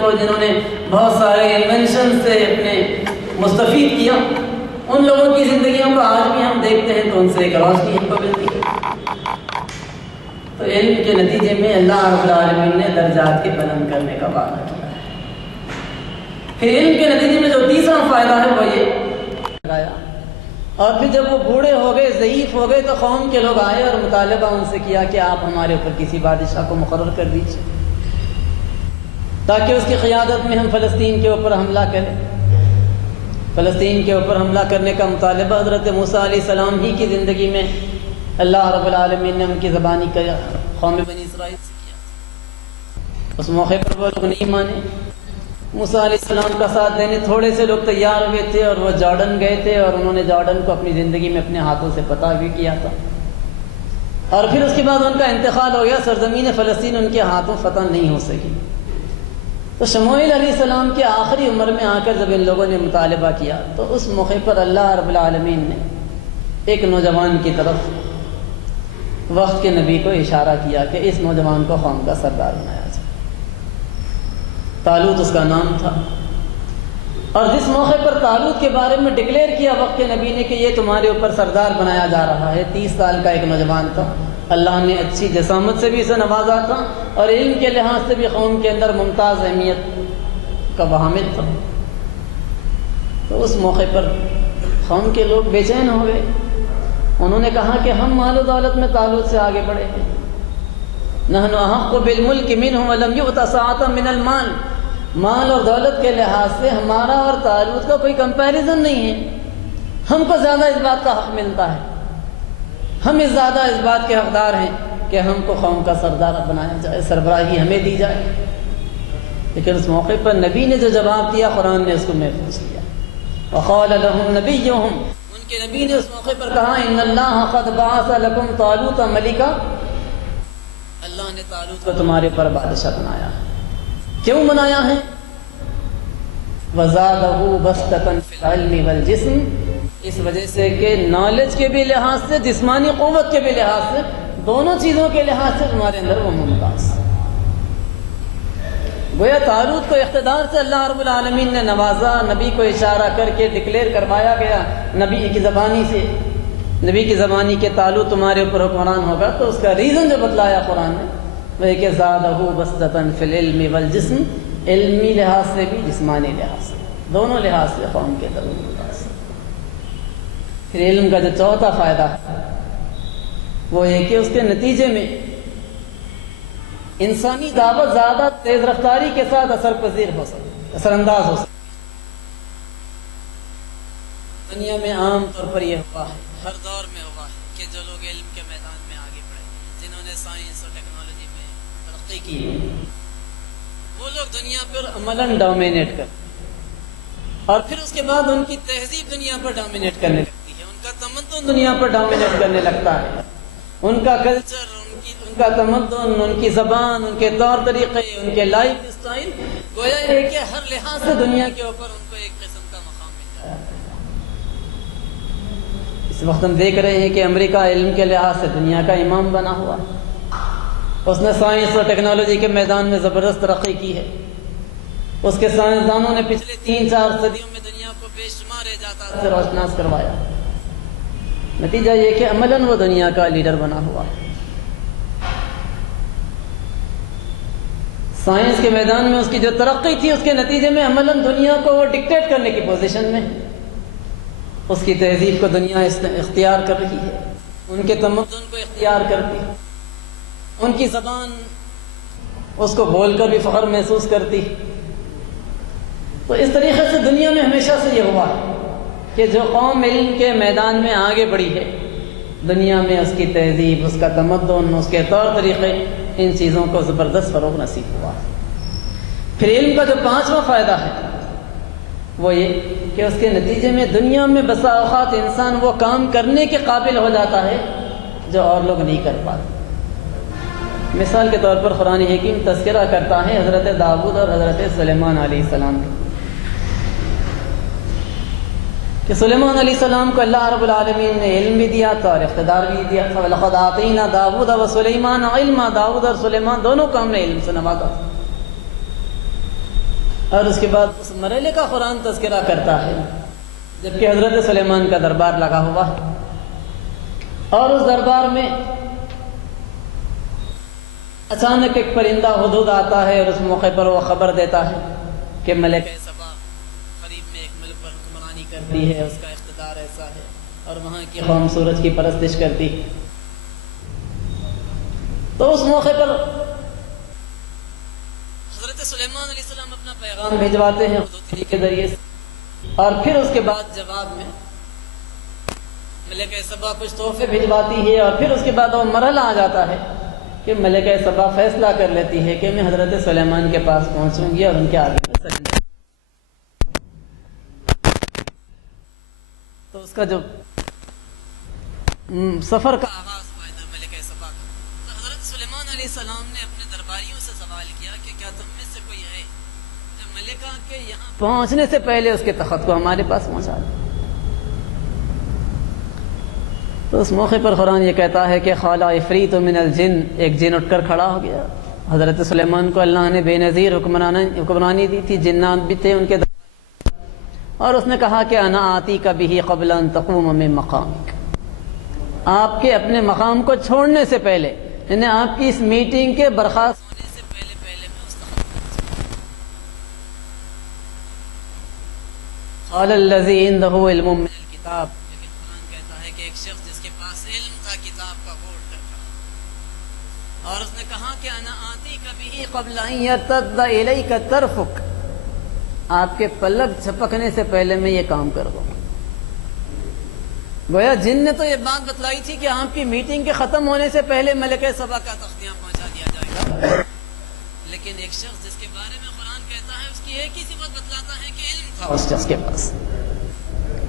کو جنہوں نے بہت سارے انوینشن سے اپنے مستفید کیا، ان لوگوں کی زندگیوں کو آج بھی ہم دیکھتے ہیں تو ان سے ایک روشنی ہم کو ملتی ہے۔ تو علم کے نتیجے میں اللہ رب العالمین نے درجات کے بلند کرنے کا وعدہ کیا ہے۔ پھر علم کے نتیجے میں جو تیسرا فائدہ ہے وہ یہ آیا، اور پھر جب وہ بوڑھے ہو گئے، ضعیف ہو گئے، تو قوم کے لوگ آئے اور مطالبہ ان سے کیا کہ آپ ہمارے اوپر کسی بادشاہ کو مقرر کر دیجیے تاکہ اس کی قیادت میں ہم فلسطین کے اوپر حملہ کریں۔ فلسطین کے اوپر حملہ کرنے کا مطالبہ حضرت موسیٰ علیہ السلام ہی کی زندگی میں اللہ رب العالمین نے ان کی زبانی قوم بنی اسرائیل سے کیا۔ اس موقع پر وہ لوگ نہیں مانے، موسیٰ علیہ السلام کا ساتھ دینے تھوڑے سے لوگ تیار ہوئے تھے، اور وہ جارڈن گئے تھے، اور انہوں نے جارڈن کو اپنی زندگی میں اپنے ہاتھوں سے فتح بھی کیا تھا، اور پھر اس کے بعد ان کا انتقال ہو گیا، سرزمین فلسطین ان کے ہاتھوں فتح نہیں ہو سکی۔ تو شموئیل علیہ السلام کے آخری عمر میں آ کر جب ان لوگوں نے مطالبہ کیا تو اس موقع پر اللہ رب العالمین نے ایک نوجوان کی طرف وقت کے نبی کو اشارہ کیا کہ اس نوجوان کو قوم کا سردار بنایا جائے۔ طالوت اس کا نام تھا، اور جس موقع پر طالوت کے بارے میں ڈکلیئر کیا وقت کے نبی نے کہ یہ تمہارے اوپر سردار بنایا جا رہا ہے، 30 سال کا ایک نوجوان تھا، اللہ نے اچھی جسامت سے بھی اسے نوازا تھا، اور علم کے لحاظ سے بھی قوم کے اندر ممتاز اہمیت کا حامل تھا۔ تو اس موقع پر قوم کے لوگ بے چین ہو گئے، انہوں نے کہا کہ ہم مال و دولت میں طالوت سے آگے بڑھے ہیں، نحن احق بالملک منہ ولم یؤت سعۃ من المال، مال اور دولت کے لحاظ سے ہمارا اور طالوت کا کوئی کمپیریزن نہیں ہے، ہم کو زیادہ اس بات کا حق ملتا ہے، ہم زیادہ اس بات کے حقدار ہیں کہ ہم کو قوم کا سردار بنایا جائے، سربراہی ہمیں دی جائے۔ لیکن اس موقع پر نبی نے جو جواب دیا قرآن نے اس کو محفوظ کیا۔ وقال لهم نبیہم، ان کے نبی نے اس موقع پر کہا ان اللہ قد بعث لکم طالوت ملکا، اللہ نے طالوت کو تمہارے پر بادشاہ بنایا ہے۔ کیوں بنایا ہے؟ وَزَادَهُ بَسْطَةً فِي الْعِلْمِ وَالْجِسْمِ، اس وجہ سے کہ نالج کے بھی لحاظ سے، جسمانی قوت کے بھی لحاظ سے، دونوں چیزوں کے لحاظ سے تمہارے اندر وہ ممتاز۔ گویا طالوت کو اقتدار سے اللہ رب العالمین نے نوازا، نبی کو اشارہ کر کے ڈکلیئر کروایا گیا نبی کی زبانی سے، نبی کی زبانی کے طالوت تمہارے اوپر حکمران ہوگا۔ تو اس کا ریزن جو بتلایا قرآن نے وہ ہے کہ زادہ بسطۃ فی العلم والجسم، علمی لحاظ سے بھی جسمانی لحاظ سے، دونوں لحاظ سے قوم کے اندر ممتاز۔ پھر علم کا جو چوتھا فائدہ ہے وہ یہ کہ اس کے نتیجے میں انسانی دعوت زیادہ تیز رفتاری کے ساتھ اثر پذیر ہو سکتی، اثر انداز ہو سکتی۔ دنیا میں عام طور پر یہ ہوا ہے، ہر دور میں ہوا ہے کہ جو لوگ علم کے میدان میں آگے بڑھے، جنہوں نے سائنس اور ٹیکنالوجی میں ترقی کی، وہ لوگ دنیا پر عملاً ڈومینیٹ کرتے ہیں، اور پھر اس کے بعد ان کی تہذیب دنیا پر ڈومینیٹ کرنے لگتی ہے، ان کا تمدن دنیا پر ڈومینیٹ کرنے لگتا ہے، ان کا کلچر، ان کا تمدن، ان کی زبان، ان کے طور طریقے، ان کے لائف اسٹائل، گویا ہے کہ ہر لحاظ سے دنیا کے اوپر ان کو ایک قسم کا مقام مل جاتا ہے۔ اس وقت ہم دیکھ رہے ہیں کہ امریکہ علم کے لحاظ سے دنیا کا امام بنا ہوا، اس نے سائنس اور ٹیکنالوجی کے میدان میں زبردست ترقی کی ہے، اس کے سائنسدانوں نے پچھلے 3-4 صدیوں میں دنیا کو بے شمار ایجادات سے روشناس کروایا، نتیجہ یہ کہ عملاً وہ دنیا کا لیڈر بنا ہوا۔ سائنس کے میدان میں اس کی جو ترقی تھی اس کے نتیجے میں عملاً دنیا کو وہ ڈکٹیٹ کرنے کی پوزیشن میں، اس کی تہذیب کو دنیا اختیار کر رہی ہے، ان کے تمدن کو اختیار کرتی، ان کی زبان اس کو بول کر بھی فخر محسوس کرتی۔ تو اس طریقے سے دنیا میں ہمیشہ سے یہ ہوا ہے کہ جو قوم علم کے میدان میں آگے بڑھی ہے، دنیا میں اس کی تہذیب، اس کا تمدن، اس کے طور طریقے، ان چیزوں کو زبردست فروغ نصیب ہوا۔ پھر علم کا جو 5واں فائدہ ہے وہ یہ کہ اس کے نتیجے میں دنیا میں بسا اوقات انسان وہ کام کرنے کے قابل ہو جاتا ہے جو اور لوگ نہیں کر پاتے۔ مثال کے طور پر قرآن حکیم تذکرہ کرتا ہے حضرت داؤد اور حضرت سلیمان علیہ السلام کا، کہ سلیمان علیہ السلام کو اللہ رب العالمین نے علم بھی دیا تھا اور اقتدار بھی دیا تھا۔ وَلَقَدْ آتَيْنَا دَاوُودَ وَسُلَيْمَانَ عِلْمًا، داؤد اور سلیمان دونوں کو ہم نے علم سے نوازا تھا۔ اور اس کے بعد اس مرحلے کا قرآن تذکرہ کرتا ہے جبکہ حضرت سلیمان کا دربار لگا ہوا ہے، اور اس دربار میں اچانک ایک پرندہ ہدہد آتا ہے، اور اس موقع پر وہ خبر دیتا ہے کہ ملکہ سبا قریب میں ایک ملک پر حکمرانی کرتی ہے، اس کا اقتدار ایسا ہے، اور وہاں کی قوم سورج کی پرستش کرتی ہے۔ تو اس موقع پر حضرت سلیمان علیہ السلام اپنا پیغام بھیجواتے ہیں ہدہد کے ذریعے سے، اور پھر اس کے بعد جواب میں ملکہ سبا کچھ تحفے بھیجواتی ہے، اور پھر اس کے بعد وہ مرحلہ آ جاتا ہے کہ ملکہ سبا فیصلہ کر لیتی ہے کہ میں حضرت سلیمان کے پاس پہنچوں گی اور ان کے آگے سجدہ۔ تو اس کا جو سفر کا آغاز ہوا ہے ملکہ سبا کا، تو حضرت سلیمان علیہ السلام نے اپنے درباریوں سے سوال کیا کہ کیا تم میں سے کوئی ہے جو ملکہ کے یہاں پہنچنے سے پہلے اس کے تخت کو ہمارے پاس پہنچا دے؟ تو اس موقع پر قرآن یہ کہتا ہے کہ خالا عفریت من الجن، ایک جن اٹھ کر کھڑا ہو گیا۔ حضرت سلیمان کو اللہ نے بے نظیر حکمرانی دی تھی، جنات بھی تھے ان کے اور اس نے کہا کہ انا آتی کا بھی قبل ان تقوم من مقامک، آپ کے اپنے مقام کو چھوڑنے سے پہلے، یعنی آپ کی اس میٹنگ کے برخاست ہونے سے پہلے میں اس تخت پر قال الذی عنده علم من الکتاب، لیکن قرآن کہتا ہے کہ ایک شخص جس کے پاس علم تھا کتاب کا وہ اٹھ کر کھڑا، اور اس نے کہا کہ انا آتی کا بھی قبل ان یرتد الیک طرفک، آپ کے پلک جھپکنے سے پہلے میں یہ کام کر دوں۔ گویا جن نے تو یہ بات بتلائی تھی کہ آپ کی میٹنگ کے ختم ہونے سے پہلے ملکہ سبا کا تخت یہاں پہنچا دیا جائے گا، لیکن ایک شخص جس کے بارے میں قرآن کہتا ہے اس کی ایک ہی صفت بتلاتا ہے کہ علم تھا اس شخص کے پاس۔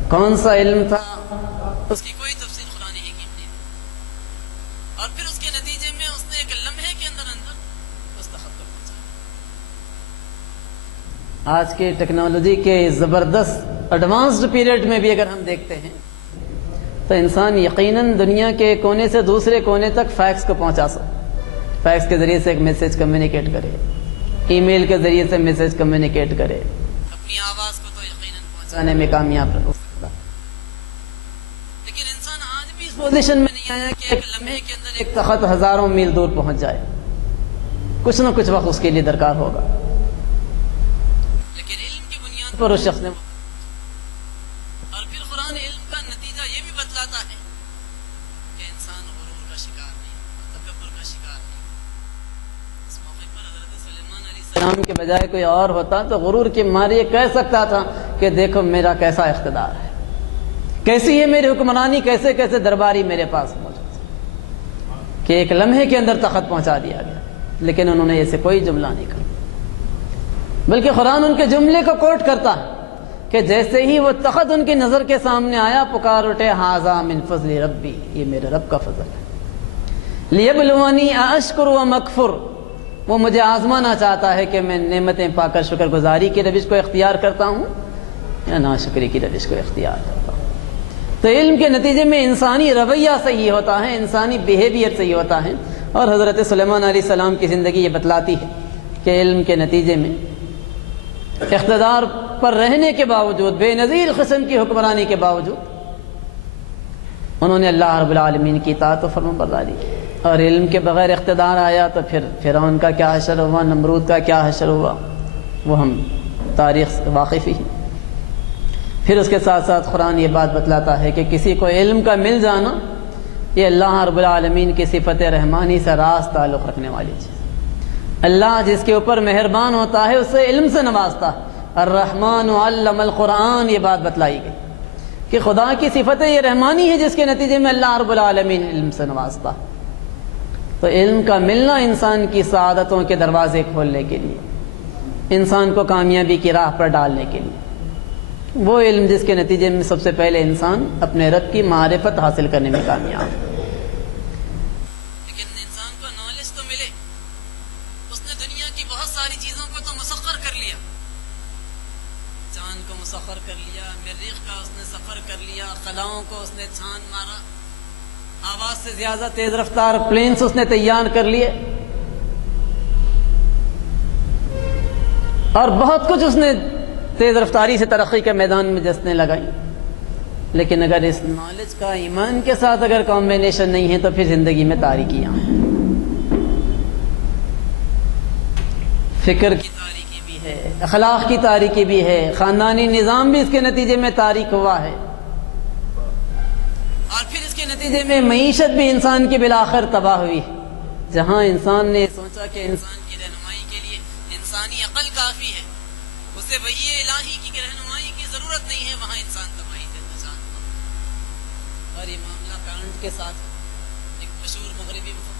کون سا علم تھا اس کی کوئی تفصیل قرآن حکیم نہیں، اور پھر اس کے نتیجے میں اس نے ایک لمحے کے اندر اس تخت کو پہنچا۔ آج کے ٹیکنالوجی کے زبردست ایڈوانسڈ پیریڈ میں بھی اگر ہم دیکھتے ہیں تو انسان یقیناً دنیا کے کونے سے دوسرے کونے تک فیکس کو پہنچا سکتا، فیکس کے ذریعے سے ایک میسج کمیونیکیٹ کرے، ای میل کے ذریعے سے میسج کمیونیکیٹ کرے، اپنی آواز کو تو یقیناً پہنچانے میں کامیاب ہو سکتا، لیکن انسان آج بھی اس پوزیشن میں نہیں آیا کہ ایک لمحے کے اندر ایک تخت ہزاروں میل دور پہنچ جائے۔ کچھ نہ کچھ وقت اس کے لیے درکار ہوگا، لیکن علم کی بنیاد پر اس شخص نے، اور پھر قرآن علم کا نتیجہ یہ بھی بتلاتا ہے کہ انسان غرور کا شکار نہیں، تکبر کا شکار نہیں۔ اس موقع پر حضرت سلیمان علیہ السلام کے بجائے کوئی اور ہوتا تو غرور کے مارے یہ کہہ سکتا تھا کہ دیکھو میرا کیسا اقتدار ہے، کیسی ہے میری حکمرانی، کیسے کیسے درباری میرے پاس موجود، کہ ایک لمحے کے اندر تخت پہنچا دیا گیا، لیکن انہوں نے ایسے کوئی جملہ نہیں کہا، بلکہ قرآن ان کے جملے کو کوٹ کرتا ہے کہ جیسے ہی وہ تخت ان کی نظر کے سامنے آیا پکار اٹھے ھذا من فضل ربی، یہ میرے رب کا فضل ہے، لیبلونی اشکر و مکفر، وہ مجھے آزمانا چاہتا ہے کہ میں نعمتیں پا کر شکر گزاری کی روش کو اختیار کرتا ہوں یا ناشکری کی روش کو اختیار کرتا ہوں۔ تو علم کے نتیجے میں انسانی رویہ صحیح ہوتا ہے، انسانی بیہیویئر صحیح ہوتا ہے، اور حضرت سلیمان علیہ السلام کی زندگی یہ بتلاتی ہے کہ علم کے نتیجے میں اقتدار پر رہنے کے باوجود، بے نظیر قسم کی حکمرانی کے باوجود، انہوں نے اللہ رب العالمین کی اطاعت و فرمانبرداری کی، اور علم کے بغیر اقتدار آیا تو پھر فرعون کا کیا حشر ہوا، نمرود کا کیا حشر ہوا، وہ ہم تاریخ سے واقف ہی ہیں۔ پھر اس کے ساتھ ساتھ قرآن یہ بات بتلاتا ہے کہ کسی کو علم کا مل جانا یہ اللہ رب العالمین کی صفت رحمانی سے راست تعلق رکھنے والی چیز۔ اللہ جس کے اوپر مہربان ہوتا ہے اسے علم سے نوازتا ہے، الرحمن علم القرآن، یہ بات بتلائی گئی کہ خدا کی صفت یہ رحمانی ہے جس کے نتیجے میں اللہ رب العالمین علم سے نوازتا ہے۔ تو علم کا ملنا انسان کی سعادتوں کے دروازے کھولنے کے لیے، انسان کو کامیابی کی راہ پر ڈالنے کے لیے، وہ علم جس کے نتیجے میں سب سے پہلے انسان اپنے رب کی معرفت حاصل کرنے میں کامیاب ہے۔ لیکن انسان کو نالج تو ملے، اس نے دنیا کی بہت ساری چیزوں کو تو مسخر کر لیا، چاند کو مسخر کر لیا، مریخ کا اس نے سفر کر لیا، خلاؤں کو اس نے چھان مارا، آواز سے زیادہ تیز رفتار پلینس اس نے تیار کر لیے، اور بہت کچھ اس نے تیز رفتاری سے ترقی کے میدان میں جسنے لگائی، لیکن اگر اس نالج کا ایمان کے ساتھ اگر کمبینیشن نہیں ہے تو پھر زندگی میں تاریکیاں ہیں۔ فکر کی تاریکی بھی ہے، اخلاق کی تاریکی بھی ہے، خاندانی نظام بھی اس کے نتیجے میں تاریک ہوا ہے، اور پھر اس کے نتیجے میں معیشت بھی انسان کی بالآخر تباہ ہوئی ہے۔ جہاں انسان نے سوچا کہ انسان کی رہنمائی کے لیے انسانی عقل کافی ہے، اسے وحی الہی کی رہنمائی کی ضرورت نہیں ہے، وہاں انسان تباہی سے نشان ہوا۔ اور یہ معاملہ کانٹ کے ساتھ ایک مشہور مغربی مفکر،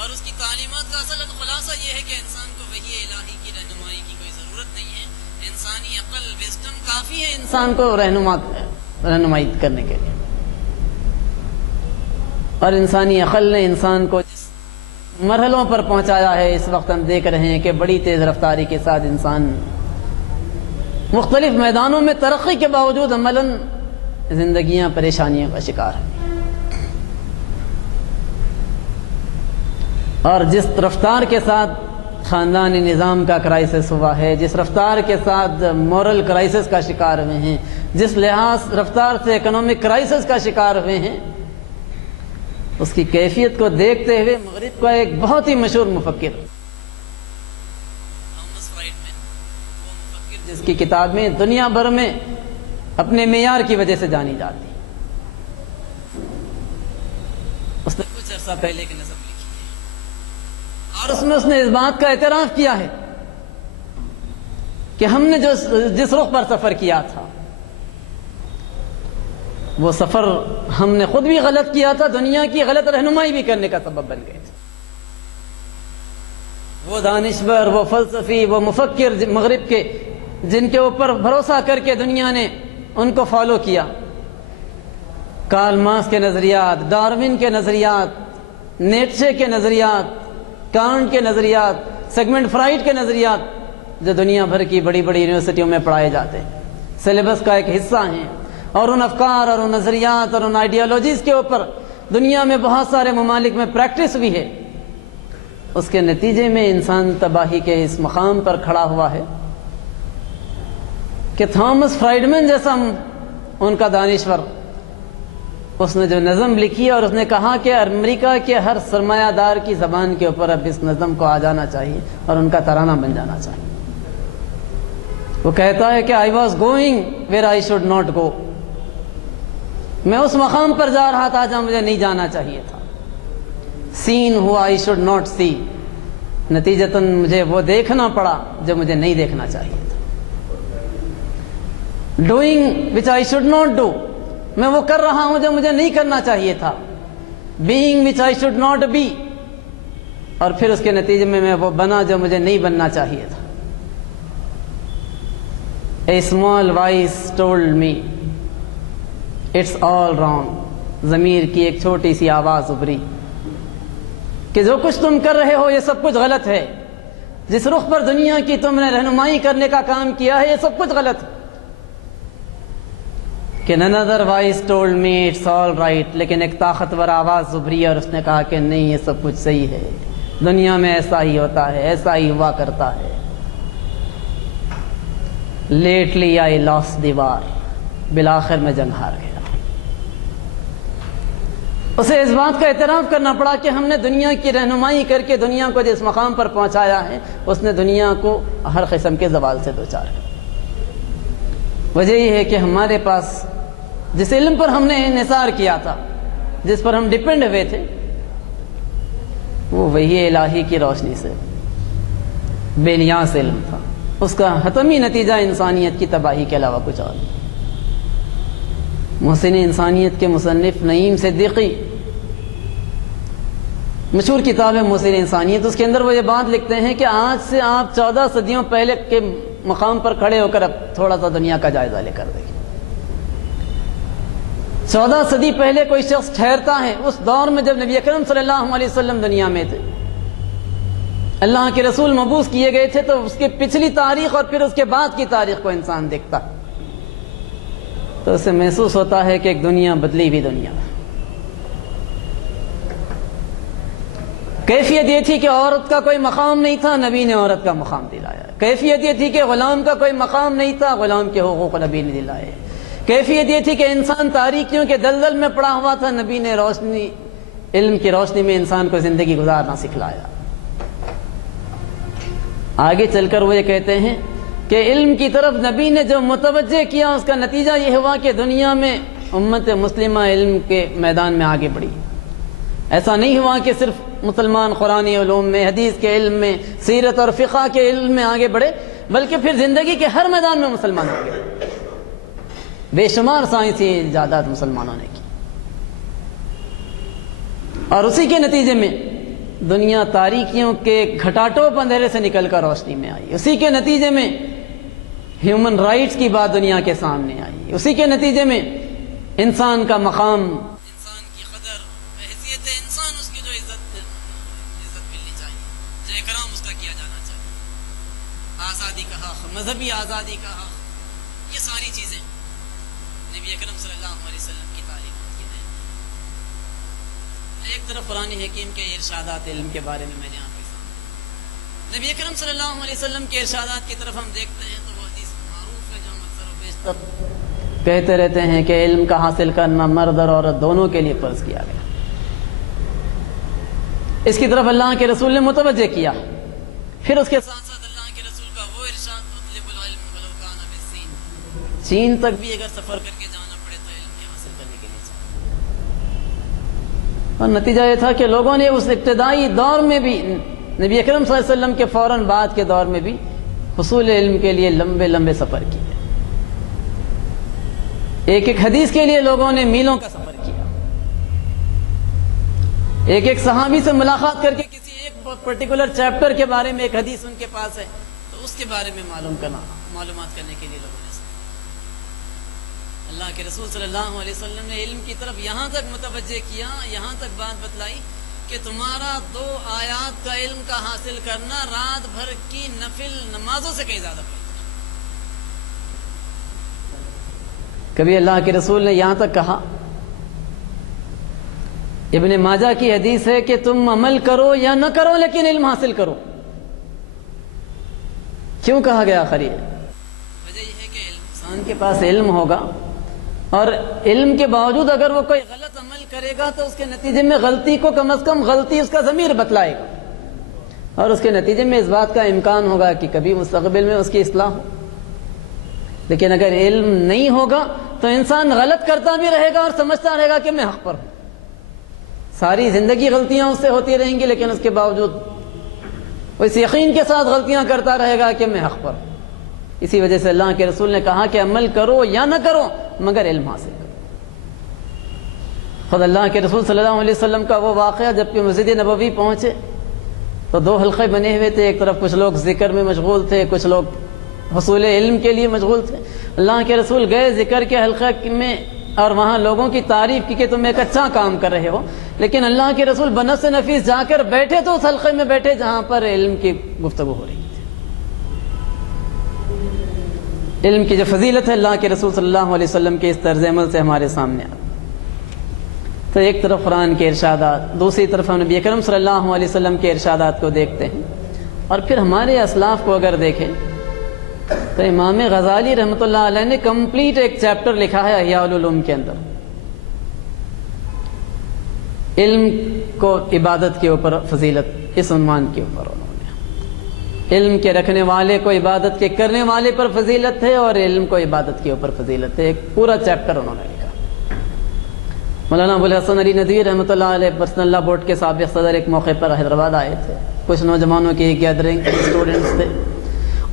اور اس کی تعلیمات کا اصل خلاصہ یہ ہے کہ انسان کو وحی الہی کی رہنمائی کی کوئی ضرورت نہیں ہے، انسانی عقل وزڈم کافی ہے انسان کو رہنمائی کرنے کے لیے۔ اور انسانی عقل نے انسان کو جس مرحلوں پر پہنچایا ہے، اس وقت ہم دیکھ رہے ہیں کہ بڑی تیز رفتاری کے ساتھ انسان مختلف میدانوں میں ترقی کے باوجود عملاً زندگیاں پریشانیوں کا شکار ہیں۔ اور جس رفتار کے ساتھ خاندانی نظام کا کرائسس ہوا ہے، جس رفتار کے ساتھ مورل کرائسس کا شکار ہوئے ہیں، جس لحاظ رفتار سے اکنامک کرائسس کا شکار ہوئے ہیں، اس کی کیفیت کو دیکھتے ہوئے مغرب کا ایک بہت ہی مشہور مفکر تھامس فرائڈمن، وہ مفکر جس کی کتابیں دنیا بھر میں اپنے معیار کی وجہ سے جانی جاتی، اس نے کچھ عرصہ پہلے کی نظم لکھی ہے، اور اس نے اس بات کا اعتراف کیا ہے کہ ہم نے جس رخ پر سفر کیا تھا، وہ سفر ہم نے خود بھی غلط کیا تھا، دنیا کی غلط رہنمائی بھی کرنے کا سبب بن گئے تھے۔ وہ دانشور، وہ فلسفی، وہ مفکر مغرب کے جن کے اوپر بھروسہ کر کے دنیا نے ان کو فالو کیا، کارل مارکس کے نظریات، ڈارون کے نظریات، نیٹشے کے نظریات، کانٹ کے نظریات، سیگمنٹ فرائڈ کے نظریات، جو دنیا بھر کی بڑی بڑی یونیورسٹیوں میں پڑھائے جاتے ہیں، سلیبس کا ایک حصہ ہیں، اور ان افکار اور ان نظریات اور ان آئیڈیالوجیز کے اوپر دنیا میں بہت سارے ممالک میں پریکٹس بھی ہے، اس کے نتیجے میں انسان تباہی کے اس مقام پر کھڑا ہوا ہے کہ تھامس فرائڈمن جیسا ان کا دانشور، اس نے جو نظم لکھی اور اس نے کہا کہ امریکہ کے ہر سرمایہ دار کی زبان کے اوپر اب اس نظم کو آ جانا چاہیے اور ان کا ترانہ بن جانا چاہیے۔ وہ کہتا ہے کہ I was going where I should not go، میں اس مقام پر جا رہا تھا جہاں مجھے نہیں جانا چاہیے تھا، seen who I should not see، نتیجتاً مجھے وہ دیکھنا پڑا جو مجھے نہیں دیکھنا چاہیے تھا، doing which I should not do، میں وہ کر رہا ہوں جو مجھے نہیں کرنا چاہیے تھا، being which I should not be، اور پھر اس کے نتیجے میں وہ بنا جو مجھے نہیں بننا چاہیے تھا۔ A small voice told me it's all wrong، ضمیر کی ایک چھوٹی سی آواز ابھری کہ جو کچھ تم کر رہے ہو یہ سب کچھ غلط ہے، جس رخ پر دنیا کی تم نے رہنمائی کرنے کا کام کیا ہے یہ سب کچھ غلط ہے۔ کہ another voice told me it's all right، لیکن ایک طاقتور آواز ابھری اور اس نے کہا کہ نہیں یہ سب کچھ صحیح ہے، دنیا میں ایسا ہی ہوتا ہے، ایسا ہی ہوا کرتا ہے۔ Lately I lost the war، بالآخر میں جنگ ہار گیا۔ اسے اس بات کا اعتراف کرنا پڑا کہ ہم نے دنیا کی رہنمائی کر کے دنیا کو جس مقام پر پہنچایا ہے اس نے دنیا کو ہر قسم کے زوال سے دوچار کیا۔ وجہ یہ ہے کہ ہمارے پاس جس علم پر ہم نے انحصار کیا تھا، جس پر ہم ڈپینڈ ہوئے تھے، وہ وحی الہی کی روشنی سے بے نیاز علم تھا، اس کا حتمی نتیجہ انسانیت کی تباہی کے علاوہ کچھ اور نہیں۔ محسن انسانیت کے مصنف نعیم صدیقی، مشہور کتاب ہے محسن انسانیت، اس کے اندر وہ یہ بات لکھتے ہیں کہ آج سے آپ 14 صدیوں پہلے کے مقام پر کھڑے ہو کر اب تھوڑا سا دنیا کا جائزہ لے کر دیکھیں۔ 14 صدی پہلے کوئی شخص ٹھہرتا ہے اس دور میں جب نبی اکرم صلی اللہ علیہ وسلم دنیا میں تھے، اللہ کے رسول مبعوث کیے گئے تھے، تو اس کی پچھلی تاریخ اور پھر اس کے بعد کی تاریخ کو انسان دیکھتا تو اسے محسوس ہوتا ہے کہ ایک دنیا بدلی ہوئی دنیا۔ کیفیت یہ تھی کہ عورت کا کوئی مقام نہیں تھا، نبی نے عورت کا مقام دلایا۔ کیفیت یہ تھی کہ غلام کا کوئی مقام نہیں تھا، غلام کے حقوق نبی نے دلائے۔ کیفیت یہ تھی کہ انسان تاریکیوں کے دلدل میں پڑا ہوا تھا، نبی نے روشنی، علم کی روشنی میں انسان کو زندگی گزارنا سکھلایا۔ آگے چل کر وہ یہ کہتے ہیں کہ علم کی طرف نبی نے جو متوجہ کیا، اس کا نتیجہ یہ ہوا کہ دنیا میں امت مسلمہ علم کے میدان میں آگے بڑھی۔ ایسا نہیں ہوا کہ صرف مسلمان قرآنی علوم میں، حدیث کے علم میں، سیرت اور فقہ کے علم میں آگے بڑھے، بلکہ پھر زندگی کے ہر میدان میں مسلمان آگے بڑھے۔ بے شمار سائنسی ایجادات مسلمانوں نے کی، اور اسی کے نتیجے میں دنیا تاریکیوں کے گھٹاٹوپ اندھیرے سے نکل کر روشنی میں آئی۔ اسی کے نتیجے میں ہیومن رائٹس کی بات دنیا کے سامنے آئی۔ اسی کے نتیجے میں انسان کا مقام، انسان کی قدر، حیثیت انسان، اس کی جو عزت ملنی چاہیے، جو اکرام اس کا کیا جانا چاہیے، آزادی کا حق، مذہبی آزادی کا حق، یہ ساری چیزیں نبی اکرم صلی اللہ علیہ وسلم کی تعلیمات کی دین۔ ایک طرف قرآن حکیم کے ارشادات علم کے بارے میں نے آپ کے سامنے، نبی اکرم صلی اللہ علیہ وسلم کے ارشادات کی طرف ہم دیکھتے ہیں تو وہ حدیث معروف ہے جو ہم اکثر و بیشتر کہتے رہتے ہیں کہ علم کا حاصل کرنا مرد اور عورت دونوں کے لیے فرض کیا گیا۔ اس کی طرف اللہ کے رسول نے متوجہ کیا، پھر اس کے ساتھ ساتھ اللہ کے رسول کا وہ ارشاد، اطلب العلم ولو کان بالسین، چین تک بھی اگر سفر کر کے جانا پڑے تو علم کے حاصل کرنے کے لیے چاہیے۔ اور نتیجہ یہ تھا کہ لوگوں نے اس ابتدائی دور میں بھی، نبی اکرم صلی اللہ علیہ وسلم کے فوراً بعد کے دور میں بھی حصول علم کے لیے لمبے لمبے سفر کیے۔ ایک ایک حدیث کے لیے لوگوں نے میلوں کا سفر کیا۔ ایک ایک صحابی سے ملاقات کر کے کسی ایک پرٹیکولر چیپٹر کے بارے میں ایک حدیث ان کے پاس ہے تو اس کے بارے میں معلومات کرنے کے لیے لوگوں نے سفر۔ اللہ کے رسول صلی اللہ علیہ وسلم نے علم کی طرف یہاں تک متوجہ کیا، یہاں تک بات بتلائی کہ تمہارا 2 آیات کا علم کا حاصل کرنا رات بھر کی نفل نمازوں سے کہیں زیادہ بہتر۔ کبھی اللہ کے رسول نے یہاں تک کہا، ابن ماجہ کی حدیث ہے کہ تم عمل کرو یا نہ کرو لیکن علم حاصل کرو۔ کیوں کہا گیا آخر؟ یہ وجہ یہ ہے کہ انسان کے پاس علم ہوگا اور علم کے باوجود اگر وہ کوئی غلط عمل کرے گا تو اس کے نتیجے میں غلطی کو کم از کم غلطی اس کا ضمیر بتلائے گا، اور اس کے نتیجے میں اس بات کا امکان ہوگا کہ کبھی مستقبل میں اس کی اصلاح ہو۔ لیکن اگر علم نہیں ہوگا تو انسان غلط کرتا بھی رہے گا اور سمجھتا رہے گا کہ میں حق پر ہوں، ساری زندگی غلطیاں اس سے ہوتی رہیں گی، لیکن اس کے باوجود وہ اس یقین کے ساتھ غلطیاں کرتا رہے گا کہ میں حق پر ہوں۔ اسی وجہ سے اللہ کے رسول نے کہا کہ عمل کرو یا نہ کرو مگر علم حاصل کرو۔ خود اللہ کے رسول صلی اللہ علیہ وسلم کا وہ واقعہ، جب کہ مسجد نبوی پہنچے تو 2 حلقے بنے ہوئے تھے، ایک طرف کچھ لوگ ذکر میں مشغول تھے، کچھ لوگ حصول علم کے لیے مشغول تھے۔ اللہ کے رسول گئے ذکر کے حلقے میں اور وہاں لوگوں کی تعریف کی کہ تم ایک اچھا کام کر رہے ہو، لیکن اللہ کے رسول بنفس نفیس جا کر بیٹھے تو اس حلقے میں بیٹھے جہاں پر علم کی گفتگو ہو رہی تھی۔ علم کی جو فضیلت ہے اللہ کے رسول صلی اللہ علیہ وسلم کے اس طرز عمل سے ہمارے سامنے آ۔ تو ایک طرف قرآن کے ارشادات، دوسری طرف ہم نبی اکرم صلی اللہ علیہ وسلم کے ارشادات کو دیکھتے ہیں، اور پھر ہمارے اسلاف کو اگر دیکھیں تو امام غزالی رحمۃ اللہ علیہ نے کمپلیٹ ایک چیپٹر لکھا ہے احیاء العلوم کے اندر، علم کو عبادت کے اوپر فضیلت، اس عنوان کے اوپر انہوں نے علم کے رکھنے والے کو عبادت کے کرنے والے پر فضیلت ہے اور علم کو عبادت کے اوپر فضیلت ہے، ایک پورا چیپٹر انہوں نے لکھا۔ مولانا ابو الحسن علی ندوی رحمۃ اللہ علیہ پرسنل لا بورڈ کے سابق صدر ایک موقع پر حیدرآباد آئے تھے، کچھ نوجوانوں کی گیدرنگ، اسٹوڈنٹس تھے۔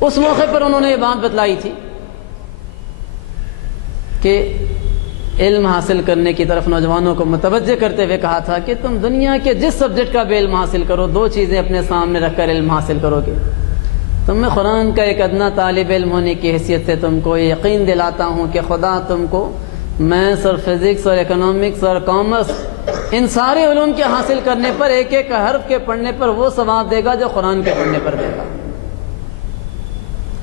اس موقع پر انہوں نے یہ بات بتلائی تھی کہ علم حاصل کرنے کی طرف نوجوانوں کو متوجہ کرتے ہوئے کہا تھا کہ تم دنیا کے جس سبجیکٹ کا بھی علم حاصل کرو، 2 چیزیں اپنے سامنے رکھ کر علم حاصل کرو گے۔ تم میں قرآن کا ایک ادنا طالب علم ہونے کی حیثیت سے تم کو یقین دلاتا ہوں کہ خدا تم کو میتھس اور فزکس اور اکنامکس اور کامرس، ان سارے علوم کے حاصل کرنے پر ایک ایک حرف کے پڑھنے پر وہ ثواب دے گا جو قرآن کے پڑھنے پر دے گا۔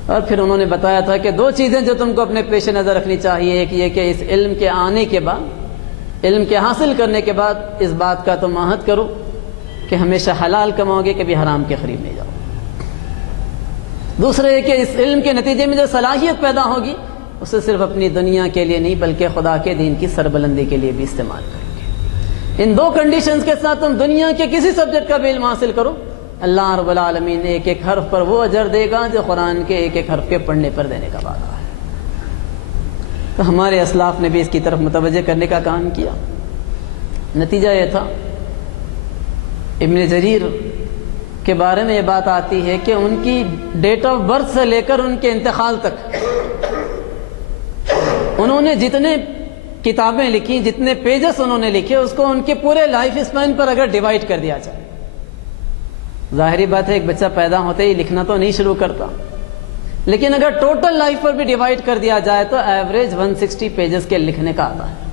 اور پھر انہوں نے بتایا تھا کہ 2 چیزیں جو تم کو اپنے پیش نظر رکھنی چاہیے، ایک یہ کہ اس علم کے آنے کے بعد، علم کے حاصل کرنے کے بعد اس بات کا تم عہد کرو کہ ہمیشہ حلال کماؤ گے، کبھی حرام کے قریب نہیں جاؤ۔ دوسرا یہ کہ اس علم کے نتیجے میں جو صلاحیت پیدا ہوگی اسے صرف اپنی دنیا کے لیے نہیں بلکہ خدا کے دین کی سربلندی کے لیے بھی استعمال کریں گے۔ ان دو کنڈیشنز کے ساتھ تم دنیا کے کسی سبجیکٹ کا بھی علم حاصل کرو، اللہ رب العالمین نے ایک ایک حرف پر وہ اجر دے گا جو قرآن کے ایک ایک حرف کے پڑھنے پر دینے کا وعدہ ہے۔ تو ہمارے اسلاف نے بھی اس کی طرف متوجہ کرنے کا کام کیا۔ نتیجہ یہ تھا، ابن جریر کے بارے میں یہ بات آتی ہے کہ ان کی ڈیٹ آف برتھ سے لے کر ان کے انتقال تک انہوں نے جتنے کتابیں لکھی، جتنے پیجز انہوں نے لکھے، اس کو ان کے پورے لائف اسپین پر اگر ڈیوائڈ کر دیا جائے، ظاہری بات ہے ایک بچہ پیدا ہوتے ہی لکھنا تو نہیں شروع کرتا، لیکن اگر ٹوٹل لائف پر بھی ڈیوائڈ کر دیا جائے تو ایوریج 160 پیجز کے لکھنے کا آتا ہے۔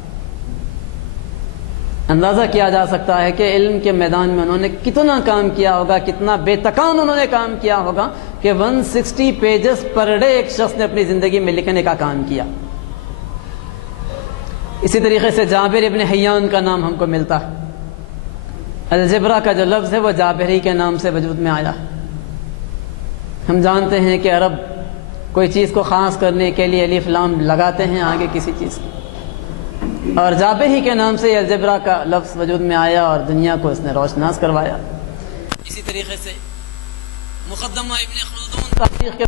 اندازہ کیا جا سکتا ہے کہ علم کے میدان میں انہوں نے کتنا کام کیا ہوگا، کتنا بے تکان انہوں نے کام کیا ہوگا کہ 160 پیجز پر ڈے ایک شخص نے اپنی زندگی میں لکھنے کا کام کیا۔ اسی طریقے سے جابر ابن حیان کا نام ہم کو ملتا ہے۔ الجبرا کا جو لفظ ہے وہ جابری کے نام سے وجود میں آیا۔ ہم جانتے ہیں کہ عرب کوئی چیز کو خاص کرنے کے لیے الف لام لگاتے ہیں آگے کسی چیز کی، اور جابری کے نام سے الجبرا کا لفظ وجود میں آیا اور دنیا کو اس نے روشناس کروایا۔ اسی طریقے سے مقدمہ ابن خلدون تاریخ کے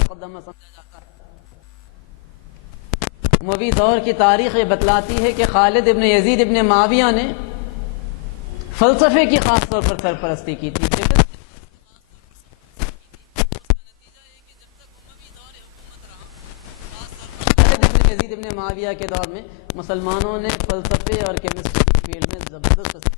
مقدمہ سمجھا جاتا ہے۔ اموی دور کی تاریخ یہ بتلاتی ہے کہ خالد ابن یزید ابن معاویہ نے فلسفے کی خاص طور پر سرپرستی کی تھی۔ یزید ابن معاویہ کے دور میں مسلمانوں نے فلسفے اور کیمسٹری کی فیلڈ میں زبردست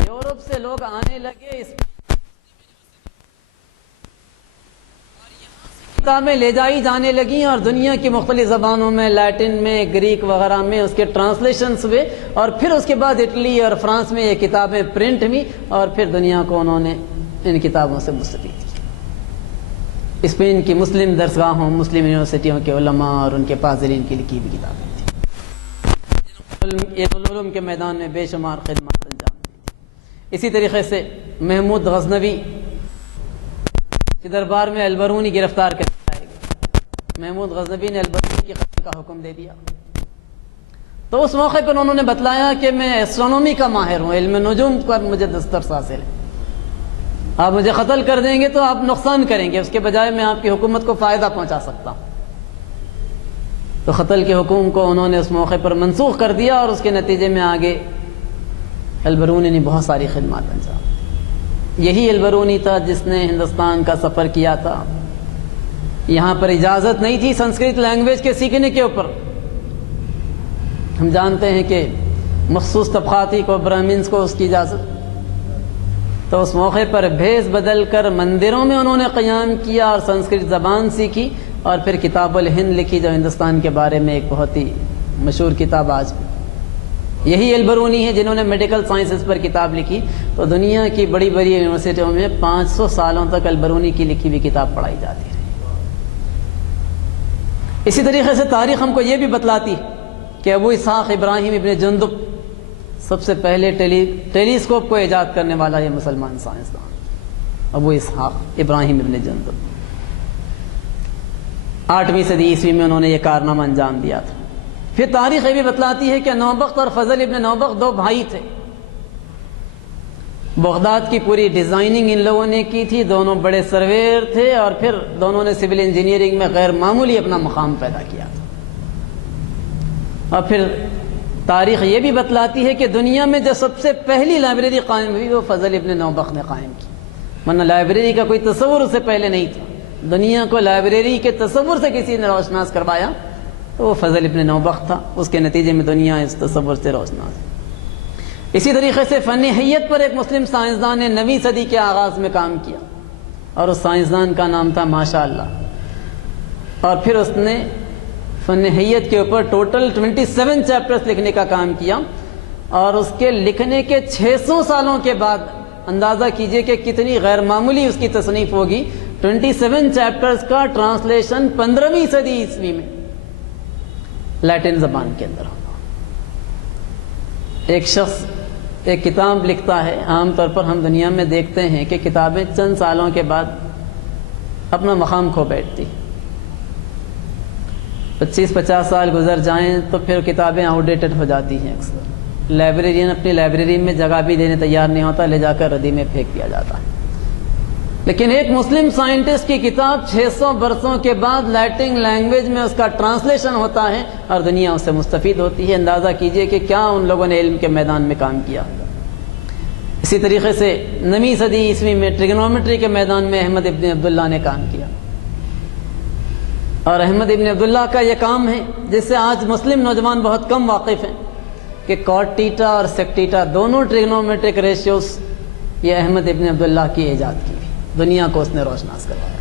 یورپ سے لوگ آنے لگے، اس کتابیں لے جائی جانے لگیں اور دنیا کی مختلف زبانوں میں، لیٹن میں، گریک وغیرہ میں اس کے ٹرانسلیشنز ہوئے، اور پھر اس کے بعد اٹلی اور فرانس میں یہ کتابیں پرنٹ ہوئی اور پھر دنیا کو انہوں نے ان کتابوں سے مستفید کی۔ اسپین کی مسلم درسگاہوں، مسلم یونیورسٹیوں کے علماء اور ان کے فاضلین کی لکھی ہوئی کتابیں تھیں۔ علوم کے میدان میں بے شمار خدمات انجام دی تھی۔ اسی طریقے سے محمود غزنوی کے دربار میں البرونی گرفتار کر دیا گیا۔ محمود غزنوی نے البرونی کی قتل کا حکم دے دیا۔ تو اس موقع پر انہوں نے بتلایا کہ میں ایسٹرونومی کا ماہر ہوں، علم نجوم پر مجھے دسترس حاصل ہے، آپ مجھے قتل کر دیں گے تو آپ نقصان کریں گے، اس کے بجائے میں آپ کی حکومت کو فائدہ پہنچا سکتا ہوں۔ تو قتل کے حکم کو انہوں نے اس موقع پر منسوخ کر دیا اور اس کے نتیجے میں آگے البرونی نے بہت ساری خدمات انجام دی۔ یہی البرونی تھا جس نے ہندوستان کا سفر کیا تھا۔ یہاں پر اجازت نہیں تھی سنسکرت لینگویج کے سیکھنے کے اوپر۔ ہم جانتے ہیں کہ مخصوص طبقاتی کو، برہمنس کو اس کی اجازت، تو اس موقع پر بھیس بدل کر مندروں میں انہوں نے قیام کیا اور سنسکرت زبان سیکھی اور پھر کتاب الہند لکھی، جو ہندوستان کے بارے میں ایک بہت ہی مشہور کتاب آج بھی۔ یہی البرونی ہے جنہوں نے میڈیکل سائنسز پر کتاب لکھی، تو دنیا کی بڑی بڑی یونیورسٹیوں میں 500 سالوں تک البرونی کی لکھی ہوئی کتاب پڑھائی جاتی رہی۔ اسی طریقے سے تاریخ ہم کو یہ بھی بتلاتی کہ ابو اسحاق ابراہیم ابن جندب سب سے پہلے ٹیلیسکوپ کو ایجاد کرنے والا یہ مسلمان سائنسدان ابو اسحاق ابراہیم ابن جندب، 8ویں صدی عیسوی میں انہوں نے یہ کارنامہ انجام دیا تھا۔ پھر تاریخ یہ بھی بتلاتی ہے کہ نوبخت اور فضل ابن نوبخت 2 بھائی تھے۔ بغداد کی پوری ڈیزائننگ ان لوگوں نے کی تھی، دونوں بڑے سرویر تھے اور پھر دونوں نے سول انجینئرنگ میں غیر معمولی اپنا مقام پیدا کیا تھا۔ اور پھر تاریخ یہ بھی بتلاتی ہے کہ دنیا میں جو سب سے پہلی لائبریری قائم ہوئی وہ فضل ابن نوبخت نے قائم کی، ورنہ لائبریری کا کوئی تصور اس سے پہلے نہیں تھا۔ دنیا کو لائبریری کے تصور سے کسی نے روشناس کروایا تو وہ فضل ابن نوبخت تھا، اس کے نتیجے میں دنیا اس تصور سے روشناس۔ اسی طریقے سے فن حیت پر ایک مسلم سائنسدان نے 9ویں صدی کے آغاز میں کام کیا، اور اس سائنسدان کا نام تھا ماشاء اللہ، اور پھر اس نے فن حیت کے اوپر ٹوٹل 27 چیپٹرز لکھنے کا کام کیا، اور اس کے لکھنے کے 600 سالوں کے بعد اندازہ کیجئے کہ کتنی غیر معمولی اس کی تصنیف ہوگی۔ 27 چیپٹرز کا ٹرانسلیشن 15ویں صدی عیسوی میں لیٹن زبان کے اندر ہوگا۔ ایک شخص ایک کتاب لکھتا ہے، عام طور پر ہم دنیا میں دیکھتے ہیں کہ کتابیں چند سالوں کے بعد اپنا مقام کھو بیٹھتی، 25-50 سال گزر جائیں تو پھر کتابیں آؤٹ ڈیٹڈ ہو جاتی ہیں۔ اکثر لائبریرین اپنی لائبریری میں جگہ بھی دینے تیار نہیں ہوتا، لے جا کر ردی میں پھینک دیا جاتا ہے۔ لیکن ایک مسلم سائنٹسٹ کی کتاب 600 برسوں کے بعد لیٹن لینگویج میں اس کا ٹرانسلیشن ہوتا ہے اور دنیا اس سے مستفید ہوتی ہے۔ اندازہ کیجئے کہ کیا ان لوگوں نے علم کے میدان میں کام کیا۔ اسی طریقے سے 9ویں صدی عیسوی میں ٹریگنومیٹری کے میدان میں احمد ابن عبداللہ نے کام کیا، اور احمد ابن عبداللہ کا یہ کام ہے جس سے آج مسلم نوجوان بہت کم واقف ہیں کہ کاٹ ٹیٹا اور سیک ٹیٹا دونوں ٹریگنومیٹرک ریشیوز یہ احمد ابن عبداللہ کی ایجاد کی، دنیا کو اس نے روشناس کروایا۔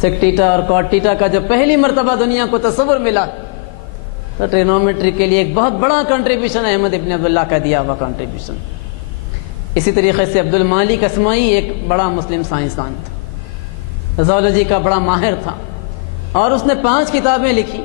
سیک ٹیٹا اور کاٹ ٹیٹا کا جو پہلی مرتبہ دنیا کو تصور ملا تو ٹریگنومیٹری کے لیے ایک بہت بڑا کنٹریبیوشن احمد ابن عبداللہ کا دیا ہوا کنٹریبیوشن۔ اسی طریقے سے عبد المالک اسمعی ایک بڑا مسلم سائنسدان تھا، زولوجی کا بڑا ماہر تھا، اور اس نے 5 کتابیں لکھی۔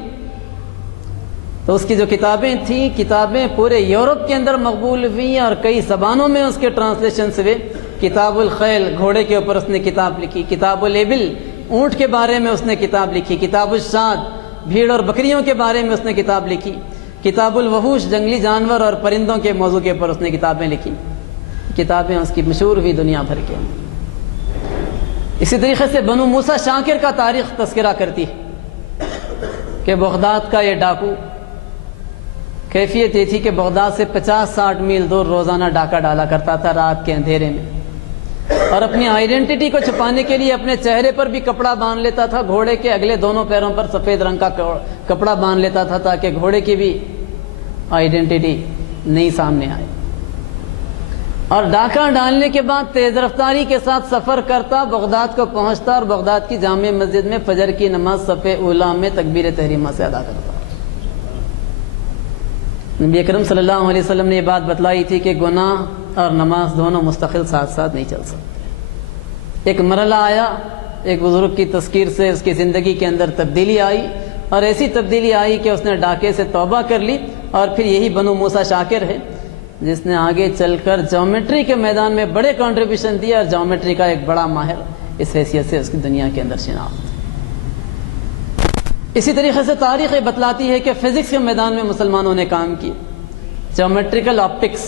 تو اس کی جو کتابیں تھیں، کتابیں پورے یورپ کے اندر مقبول ہوئیں اور کئی زبانوں میں اس کے ٹرانسلیشنز ہوئے۔ کتاب الخیل، گھوڑے کے اوپر اس نے کتاب لکھی، کتاب الابل، اونٹ کے بارے میں اس نے کتاب لکھی، کتاب الشاد، بھیڑ اور بکریوں کے بارے میں اس نے کتاب لکھی، کتاب الوحوش، جنگلی جانور اور پرندوں کے موضوع کے اوپر اس نے کتابیں لکھی۔ کتابیں اس کی مشہور ہوئی دنیا بھر کے۔ اسی طریقے سے بنو موسیٰ شاکر کا تاریخ تذکرہ کرتی ہے کہ بغداد کا یہ ڈاکو، کیفیت یہ تھی کہ بغداد سے 50-60 میل دور روزانہ ڈاکہ ڈالا کرتا تھا رات کے اندھیرے میں، اور اپنی آئیڈینٹی کو چھپانے کے لیے اپنے چہرے پر بھی کپڑا باندھ لیتا تھا، گھوڑے کے اگلے دونوں پیروں پر سفید رنگ کا کپڑا باندھ لیتا تھا تاکہ گھوڑے کی بھی آئیڈینٹی نہیں سامنے آئے، اور ڈاکہ ڈالنے کے بعد تیز رفتاری کے ساتھ سفر کرتا، بغداد کو پہنچتا اور بغداد کی جامع مسجد میں فجر کی نماز صف اولیٰ میں تکبیر تحریمہ سے ادا کرتا۔ نبی اکرم صلی اللہ علیہ وسلم نے یہ بات بتلائی تھی کہ گناہ اور نماز دونوں مستقل ساتھ ساتھ نہیں چل سکتے۔ ایک مرحلہ آیا، ایک بزرگ کی تذکیر سے اس کی زندگی کے اندر تبدیلی آئی، اور ایسی تبدیلی آئی کہ اس نے ڈاکے سے توبہ کر لی، اور پھر یہی بنو موسیٰ شاکر ہے جس نے آگے چل کر جیومیٹری کے میدان میں بڑے کنٹریبیوشن دیا، اور جیومیٹری کا ایک بڑا ماہر اس حیثیت سے اس کی دنیا کے اندر شناخت۔ اسی طریقے سے تاریخ بتلاتی ہے کہ فزکس کے میدان میں مسلمانوں نے کام کیا۔ جیومیٹریکل آپٹکس،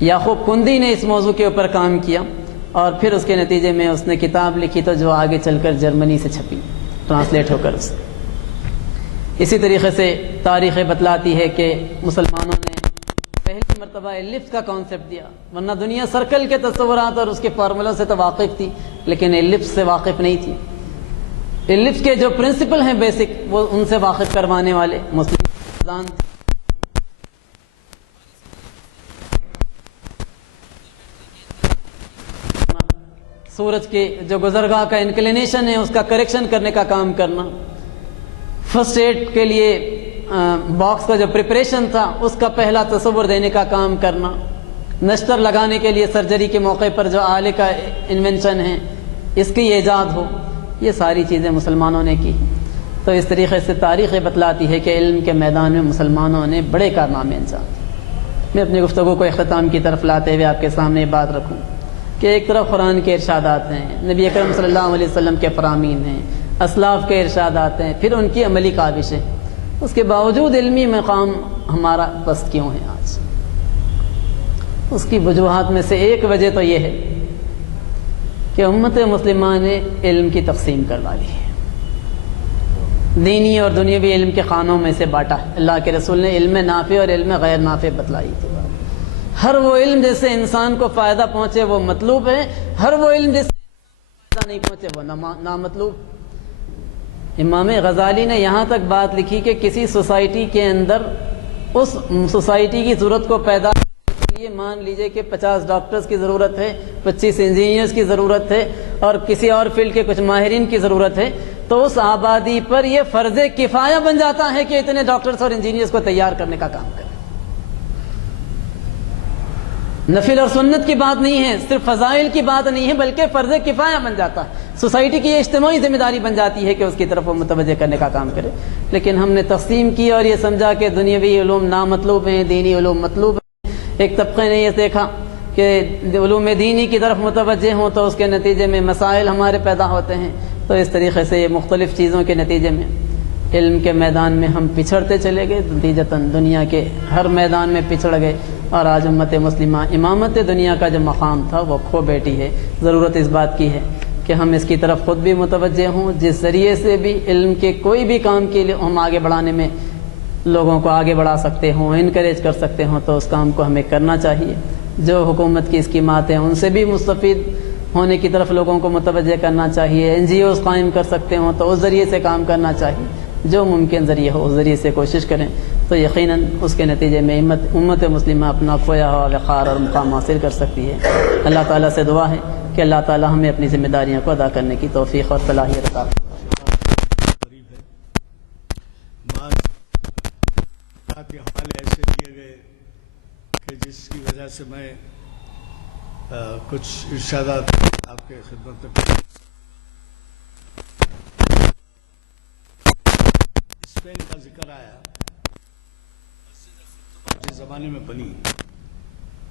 یعقوب کندی نے اس موضوع کے اوپر کام کیا، اور پھر اس کے نتیجے میں اس نے کتاب لکھی تو جو آگے چل کر جرمنی سے چھپی، ٹرانسلیٹ ہو کر اس۔ اسی طریقے سے تاریخ بتلاتی ہے کہ مسلمانوں نے پہلی مرتبہ ایلپس کا کانسیپٹ دیا، ورنہ دنیا سرکل کے تصورات اور اس کے فارمولوں سے تو واقف تھی، لیکن ایلپس سے واقف نہیں تھی۔ ایلپس کے جو پرنسپل ہیں بیسک، وہ ان سے واقف کروانے والے مسلم سائنسدان تھے۔ سورج کے جو گزرگاہ کا انکلینیشن ہے اس کا کریکشن کرنے کا کام کرنا، فرسٹ ایڈ کے لیے باکس کا جو پریپریشن تھا اس کا پہلا تصور دینے کا کام کرنا، نشتر لگانے کے لیے سرجری کے موقع پر جو آلے کا انوینشن ہے اس کی ایجاد ہو، یہ ساری چیزیں مسلمانوں نے کی۔ تو اس طریقے سے تاریخ بتلاتی ہے کہ علم کے میدان میں مسلمانوں نے بڑے کارنامے انجام دیے۔ میں اپنی گفتگو کو اختتام کی طرف لاتے ہوئے آپ کے سامنے یہ بات رکھوں کہ ایک طرف قرآن کے ارشادات ہیں، نبی اکرم صلی اللہ علیہ وسلم کے فرامین ہیں، اسلاف کے ارشادات ہیں، پھر ان کی عملی کاوشیں، اس کے باوجود علمی مقام ہمارا پست کیوں ہے آج؟ اس کی وجوہات میں سے ایک وجہ تو یہ ہے کہ امت مسلمہ نے علم کی تقسیم کر ڈالی ہے۔ دینی اور دنیاوی علم کے خانوں میں سے بانٹا ہے۔ اللہ کے رسول نے علم نافع اور علم غیر نافع بتلائی تھی۔ ہر وہ علم جس سے انسان کو فائدہ پہنچے وہ مطلوب ہے، ہر وہ علم جس سے فائدہ نہیں پہنچے وہ نامطلوب۔ امام غزالی نے یہاں تک بات لکھی کہ کسی سوسائٹی کے اندر اس سوسائٹی کی ضرورت کو پیدا کرنے کے لیے مان لیجئے کہ 50 ڈاکٹرز کی ضرورت ہے، 25 انجینئرز کی ضرورت ہے اور کسی اور فیلڈ کے کچھ ماہرین کی ضرورت ہے، تو اس آبادی پر یہ فرض کفایہ بن جاتا ہے کہ اتنے ڈاکٹرز اور انجینئرز کو تیار کرنے کا کام کرے۔ نفل اور سنت کی بات نہیں ہے، صرف فضائل کی بات نہیں ہے، بلکہ فرض کفایہ بن جاتا ہے۔ سوسائٹی کی یہ اجتماعی ذمہ داری بن جاتی ہے کہ اس کی طرف وہ متوجہ کرنے کا کام کرے، لیکن ہم نے تقسیم کی اور یہ سمجھا کہ دنیاوی علوم نامطلوب ہیں، دینی علوم مطلوب ہیں۔ ایک طبقے نے یہ دیکھا کہ علوم دینی کی طرف متوجہ ہوں تو اس کے نتیجے میں مسائل ہمارے پیدا ہوتے ہیں، تو اس طریقے سے یہ مختلف چیزوں کے نتیجے میں علم کے میدان میں ہم پچھڑتے چلے گئے، نتیجتاً دنیا کے ہر میدان میں پچھڑ گئے، اور آج امت مسلمہ امامت دنیا کا جو مقام تھا وہ کھو بیٹھی ہے۔ ضرورت اس بات کی ہے کہ ہم اس کی طرف خود بھی متوجہ ہوں، جس ذریعے سے بھی علم کے کوئی بھی کام کے لیے ہم آگے بڑھانے میں لوگوں کو آگے بڑھا سکتے ہوں، انکریج کر سکتے ہوں، تو اس کام کو ہمیں کرنا چاہیے۔ جو حکومت کی اسکیمات ہیں ان سے بھی مستفید ہونے کی طرف لوگوں کو متوجہ کرنا چاہیے۔ NGOs قائم کر سکتے ہوں تو اس ذریعے سے کام کرنا چاہیے، جو ممکن ذریعہ ہو اس ذریعے سے کوشش کریں، تو یقیناً اس کے نتیجے میں امت مسلمہ اپنا کھویا ہوا وقار اور مقام حاصل کر سکتی ہے۔ اللہ تعالیٰ سے دعا ہے کہ اللہ تعالیٰ ہمیں اپنی ذمہ داریوں کو ادا کرنے کی توفیق اور صلاحیت عطا فرمائے۔ کے حوالے ایسے دیے گئے کہ جس کی وجہ سے میں کچھ ارشادات آپ کے خدمت میں اسپین کا ذکر آیا، جس زمانے میں بنی،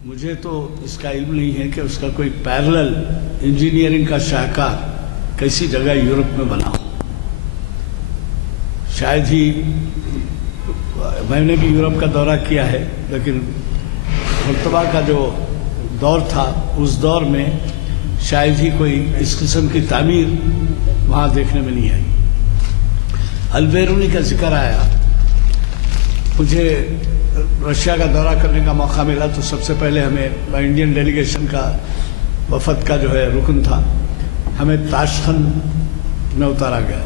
مجھے تو اس کا علم نہیں ہے کہ اس کا کوئی پیرلل انجینئرنگ کا شاہکار کیسی جگہ یورپ میں بنا ہو۔ شاید ہی میں نے بھی یورپ کا دورہ کیا ہے، لیکن مرتبہ کا جو دور تھا اس دور میں شاید ہی کوئی اس قسم کی تعمیر وہاں دیکھنے میں نہیں آئی۔ البیرونی کا ذکر آیا، مجھے رشیا کا دورہ کرنے کا موقع ملا تو سب سے پہلے ہمیں انڈین ڈیلیگیشن کا وفد کا جو ہے رکن تھا، ہمیں تاشقند میں اتارا گیا،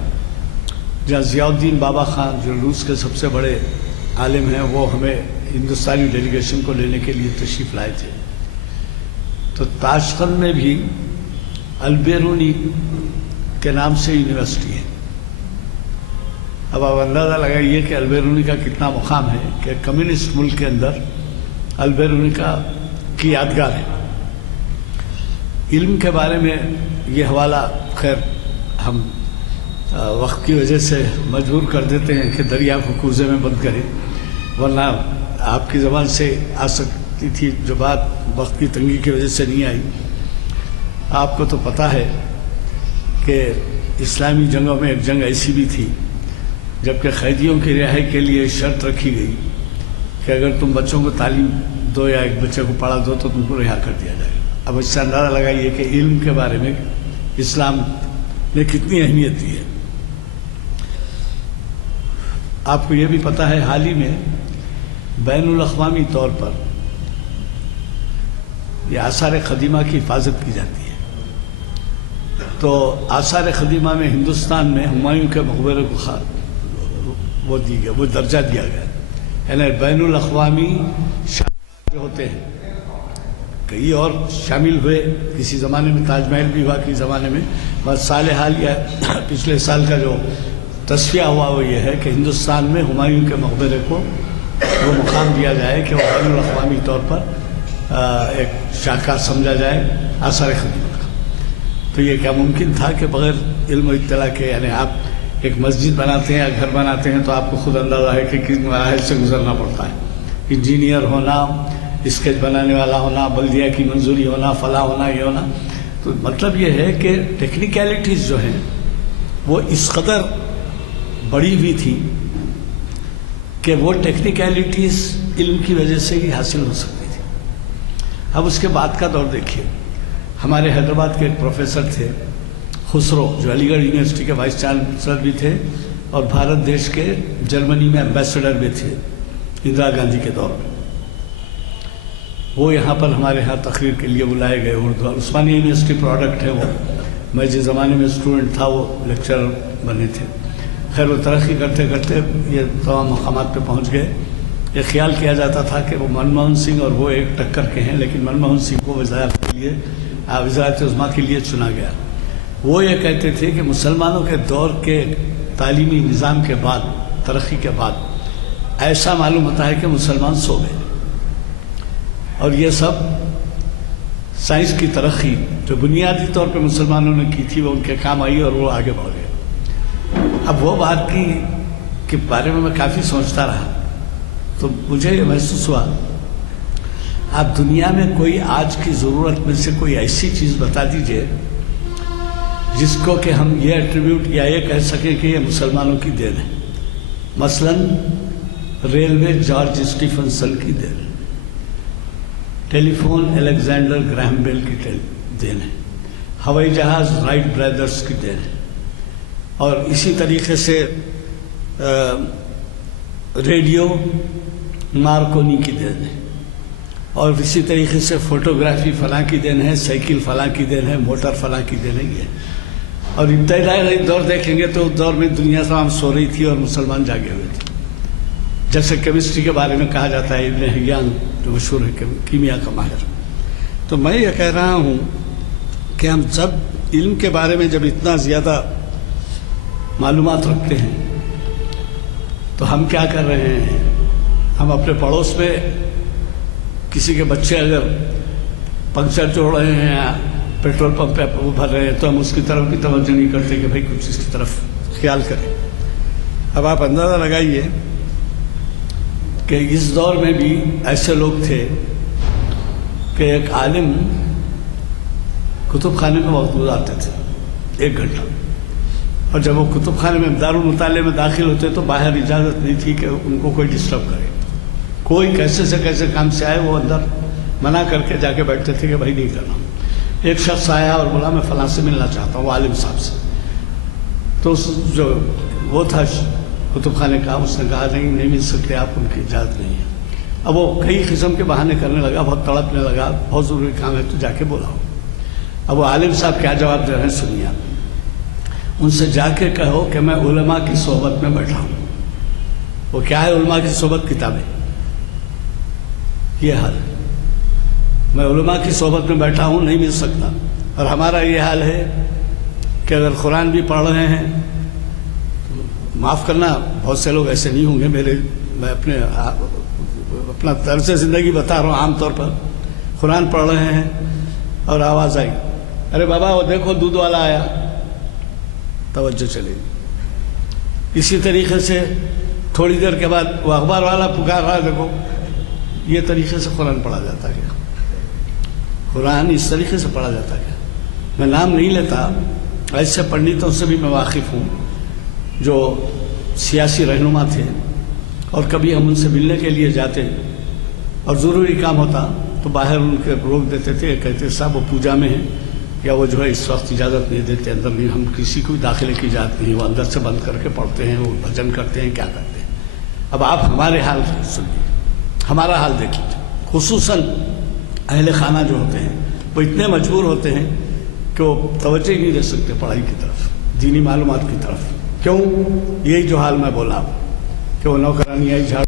جہاں ضیاء الدین بابا خان جو روس کے سب سے بڑے عالم ہیں وہ ہمیں ہندوستانی ڈیلیگیشن کو لینے کے لیے تشریف لائے تھے۔ تو تاشقند میں بھی البیرونی کے نام سے یونیورسٹی ہے۔ اب آپ اندازہ لگائیے کہ البیرونی کا کتنا مقام ہے کہ کمیونسٹ ملک کے اندر البیرونی کی یادگار ہے۔ علم کے بارے میں یہ حوالہ خیر ہم وقت کی وجہ سے مجبور کر دیتے ہیں کہ دریا کو کوزے میں بند کریں، ورنہ آپ کی زبان سے آ سکتی تھی جو بات وقت کی تنگی کی وجہ سے نہیں آئی۔ آپ کو تو پتہ ہے کہ اسلامی جنگوں میں ایک جنگ ایسی بھی تھی جبکہ قیدیوں کی رہائی کے لیے شرط رکھی گئی کہ اگر تم بچوں کو تعلیم دو یا ایک بچے کو پڑھا دو تو تم کو رہا کر دیا جائے گا۔ اب اس سے اندازہ لگائیے کہ علم کے بارے میں اسلام نے کتنی اہمیت دی ہے۔ آپ کو یہ بھی پتہ ہے حال ہی میں بین الاقوامی طور پر یہ آثار قدیمہ کی حفاظت کی جاتی ہے، تو آثار قدیمہ میں ہندوستان میں ہمایوں کے مقبرے کو وہ درجہ دیا گیا، یعنی بین الاقوامی شامل جو ہوتے ہیں کئی اور شامل ہوئے، کسی زمانے میں تاج محل بھی ہوا، کسی زمانے میں، بس سال حال یا پچھلے سال کا جو تصفیہ ہوا وہ یہ ہے کہ ہندوستان میں ہمایوں کے مقبرے کو وہ مقام دیا جائے کہ وہ بین الاقوامی طور پر ایک شاہکار سمجھا جائے آثار قدیمہ کا۔ تو یہ کیا ممکن تھا کہ بغیر علم و اطلاع کے، یعنی آپ ایک مسجد بناتے ہیں یا گھر بناتے ہیں تو آپ کو خود اندازہ ہے کہ کس مراحل سے گزرنا پڑتا ہے، انجینئر ہونا، اسکیچ بنانے والا ہونا، بلدیہ کی منظوری ہونا، فلاں ہونا، یہ ہونا۔ تو مطلب یہ ہے کہ ٹیکنیکلٹیز جو ہیں وہ اس قدر بڑی ہوئی تھی کہ وہ ٹیکنیکلٹیز علم کی وجہ سے ہی حاصل ہو سکتی تھی۔ اب اس کے بعد کا دور دیکھیے، ہمارے حیدرآباد کے ایک پروفیسر تھے خسرو، جو علی گڑھ یونیورسٹی کے وائس چانسلر بھی تھے اور بھارت دیش کے جرمنی میں ایمبیسڈر بھی تھے اندرا گاندھی کے دور میں. وہ یہاں پر ہمارے یہاں تقریر کے لیے بلائے گئے. اردو عثمانیہ یونیورسٹی پروڈکٹ ہے وہ. میں جس زمانے میں اسٹوڈنٹ تھا وہ لیکچرر بنے تھے. خیر وہ ترقی کرتے کرتے یہ تمام مقامات پہ پہنچ گئے. یہ خیال کیا جاتا تھا کہ وہ منموہن سنگھ اور وہ ایک ٹکر کے ہیں، لیکن منموہن سنگھ کو وزارت عظمیٰ کے لیے چنا گیا. وہ یہ کہتے تھے کہ مسلمانوں کے دور کے تعلیمی نظام کے بعد، ترقی کے بعد ایسا معلوم ہوتا ہے کہ مسلمان سو گئے، اور یہ سب سائنس کی ترقی جو بنیادی طور پہ مسلمانوں نے کی تھی وہ ان کے کام آئی اور وہ آگے بڑھ گئے. اب وہ بات کی کے بارے میں کافی سوچتا رہا تو مجھے یہ محسوس ہوا، آپ دنیا میں کوئی آج کی ضرورت میں سے کوئی ایسی چیز بتا دیجئے جس کو کہ ہم یہ ایٹریبیوٹ یا یہ کہہ سکیں کہ یہ مسلمانوں کی دین ہے. مثلا ریلوے جارج اسٹیفنسن کی دین ہے، ٹیلی فون الیگزینڈر گراہم بیل کی دین ہے، ہوائی جہاز رائٹ برادرز کی دین ہے، اور اسی طریقے سے ریڈیو مارکونی کی دین ہے، اور اسی طریقے سے فوٹوگرافی فلاں کی دین ہے، سائیکل فلاں کی دین ہے، موٹر فلاں کی دین ہے. یہ اور ابتدائی دور دیکھیں گے تو اس دور میں دنیا تمام سو رہی تھی اور مسلمان جاگے ہوئے تھے. جیسے کیمسٹری کے بارے میں کہا جاتا ہے، ابن حیان جو مشہور ہے کیمیا کا ماہر. تو میں یہ کہہ رہا ہوں کہ ہم جب علم کے بارے میں جب اتنا زیادہ معلومات رکھتے ہیں تو ہم کیا کر رہے ہیں؟ ہم اپنے پڑوس میں کسی کے بچے اگر پنکچر جوڑ رہے ہیں، پیٹرول پمپ پہ وہ بھر رہے ہیں، تو ہم اس کی طرف بھی توجہ نہیں کرتے کہ بھائی کچھ اس کی طرف خیال کریں. اب آپ اندازہ لگائیے کہ اس دور میں بھی ایسے لوگ تھے کہ ایک عالم کتب خانے میں وقت گزارتے تھے 1 گھنٹہ، اور جب وہ کتب خانے میں دارالمطالعے میں داخل ہوتے تو باہر اجازت نہیں تھی کہ ان کو کوئی ڈسٹرب کرے. کوئی کیسے سے کیسے کام سے آئے وہ اندر منع کر کے جا کے بیٹھتے تھے کہ بھائی نہیں کرنا. ایک شخص آیا اور بولا میں فلاں سے ملنا چاہتا ہوں، وہ عالم صاحب سے. تو جو وہ تھا کتب خانے کا، اس نے کہا نہیں مل سکتے آپ، ان کی اجازت نہیں ہے. اب وہ کئی قسم کے بہانے کرنے لگا، بہت تڑپنے لگا، بہت ضروری کام ہے تو جا کے بولا. اب وہ عالم صاحب کیا جواب دے رہے ہیں سنیے. ان سے جا کے کہو کہ میں علماء کی صحبت میں بیٹھا ہوں. وہ کیا ہے علماء کی صحبت؟ کتابیں. یہ حال ہے، میں علماء کی صحبت میں بیٹھا ہوں، نہیں مل سکتا. اور ہمارا یہ حال ہے کہ اگر قرآن بھی پڑھ رہے ہیں، معاف کرنا بہت سے لوگ ایسے نہیں ہوں گے، میں اپنا طرز زندگی بتا رہا ہوں. عام طور پر قرآن پڑھ رہے ہیں اور آواز آئی، ارے بابا وہ دیکھو دودھ والا آیا، توجہ چلے گی. اسی طریقے سے تھوڑی دیر کے بعد وہ اخبار والا پکار رہا، دیکھو. یہ طریقے سے قرآن پڑھا جاتا ہے. قرآن اس طریقے سے پڑھا جاتا ہے. میں نام نہیں لیتا، ایسے پنڈتوں سے بھی میں واقف ہوں جو سیاسی رہنما تھے، اور کبھی ہم ان سے ملنے کے لیے جاتے اور ضروری کام ہوتا تو باہر ان کے روک دیتے تھے، کہتے صاحب وہ پوجا میں ہیں، یا وہ جو ہے اس وقت اجازت نہیں دیتے، اندر نہیں، ہم کسی کو داخلے کی اجازت نہیں، وہ اندر سے بند کر کے پڑھتے ہیں، وہ بھجن کرتے ہیں، کیا کرتے ہیں. اب آپ ہمارے حال سنیے، ہمارا حال دیکھیے. خصوصاً اہل خانہ جو ہوتے ہیں وہ اتنے مجبور ہوتے ہیں کہ وہ توجہ ہی نہیں دے سکتے پڑھائی کی طرف، دینی معلومات کی طرف. کیوں؟ یہی جو حال میں بولا کہ وہ نوکرانی آئی جھاڑ